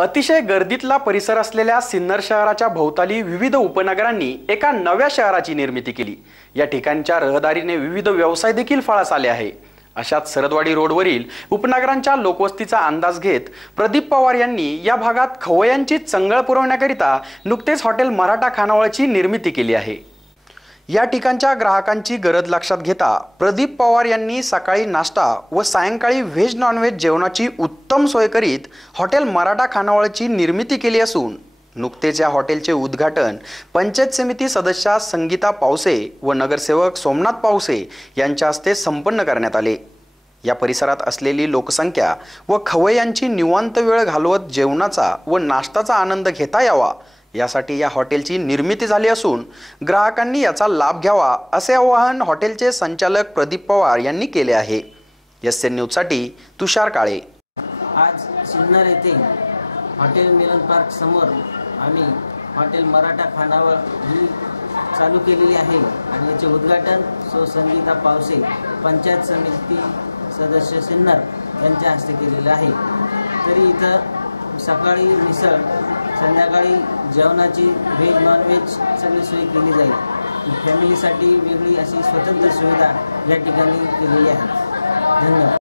अतिशय गर्दीतला परिसर असलेल्या सिन्नर शहराच्या भोवताली विविध उपनगरांनी एका नव्या शहराची निर्मिती केली. या ठिकाणच्या रहदारीने विविध व्यवसाय देखील फळास आले आहे. अशात सरदवाडी रोडवरील उपनगरांच्या लोकवस्तीचा अंदाज घेत प्रदीप पवार यांनी या भागात खवयांची चंगळ पुरवण्याकरिता नुकतेच हॉटेल मराठा खानावळची निर्मिती केली आहे. या ठिकाणच्या ग्राहकांची गरज लक्षात घेता प्रदीप पवार यांनी सकाळी नाश्ता व सायंकाळी व्हेज नॉनव्हेज जेवणाची उत्तम सोय करीत हॉटेल मराठा खानावळची निर्मिती केली असून नुकतेच या हॉटेलचे उद्घाटन पंचायत समिती सदस्या संगीता पावसे व नगरसेवक सोमनाथ पावसे यांच्या हस्ते संपन्न करण्यात आले. या परिसरात असलेली लोकसंख्या व खवय्यांची निवांत वेळ घालवत जेवणाचा व नाश्ताचा आनंद घेता यावा यासाठी या हॉटेलची निर्मिती झाली असून ग्राहकांनी याचा लाभ घ्यावा असे आवाहन हॉटेलचे संचालक प्रदीप पवार यांनी केले आहे. एस एन न्यूजसाठी तुषार काळे. आज सिन्नर येथे हॉटेल मिलन पार्क समोर आम्ही हॉटेल मराठा खानावर ही चालू केलेली आहे आणि याचे उद्घाटन सो संगीता पावसे पंचायत समिती सदस्य सिन्नर यांच्या हस्ते केलेले आहे. तरी इथं सकाळी मिसळ संध्याकाळी जेवणाची व्हेज नॉनव्हेज सगळी सोय केली जाईल. फॅमिलीसाठी वेगळी अशी स्वतंत्र सुविधा या ठिकाणी केलेली आहे. धन्यवाद.